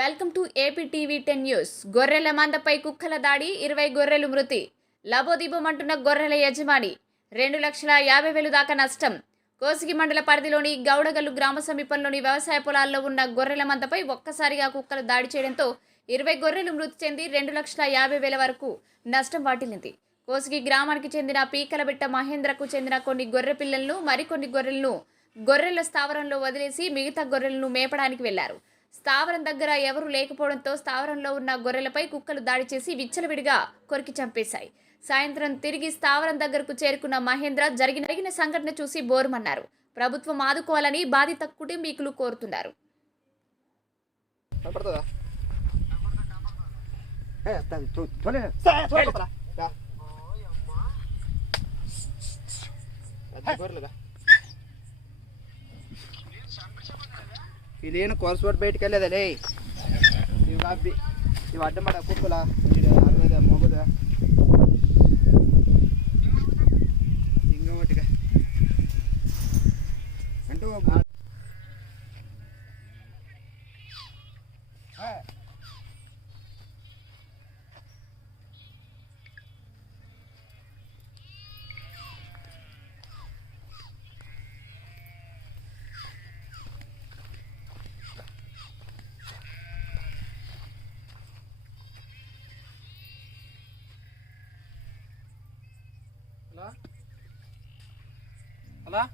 Welcome to AP TV ten news. గొర్రెల మందపై కుక్కల దాడి ఇరవై గొర్రెలు మృతి. లబోదిబోమంటున్న గొర్రెల యజమాని రెండు లక్షల యాభై వేలు దాకా నష్టం. కోసిగి మండల పరిధిలోని గౌడగల్లు గ్రామ సమీపంలోని వ్యవసాయ పొలాల్లో ఉన్న గొర్రెల మందపై ఒక్కసారిగా కుక్కలు దాడి చేయడంతో ఇరవై గొర్రెలు మృతి చెంది రెండు లక్షల యాభై వేల వరకు నష్టం వాటిల్లింది. కోసిగి గ్రామానికి చెందిన పీకలబిట్ట మహేంద్రకు చెందిన కొన్ని గొర్రె పిల్లలను మరికొన్ని గొర్రెలను గొర్రెల స్థావరంలో వదిలేసి మిగతా గొర్రెలను మేపడానికి వెళ్ళారు. స్థావరం దగ్గర ఎవరూ లేకపోవడంతో స్థావరంలో ఉన్న గొర్రెలపై కుక్కలు దాడి చేసి విచ్చలవిడిగా కొరికి చంపేశాయి. సాయంత్రం తిరిగి స్థావరం దగ్గరకు చేరుకున్న మహేంద్ర జరిగిన జరిగిన సంఘటన చూసి బోరుమన్నారు. ప్రభుత్వం ఆదుకోవాలని బాధిత కుటుంబీకులు కోరుతున్నారు. గొర్రెలుగా. ఇదేను కోర్సుపడి బయటికి వెళ్ళేదలే ఇవి అబ్బి ఇవి అడ్డమడ కుక్కల ఇది అరవైదా మొగుదా? ఇంకొకటిగా అంటే 好了。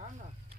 Yeah.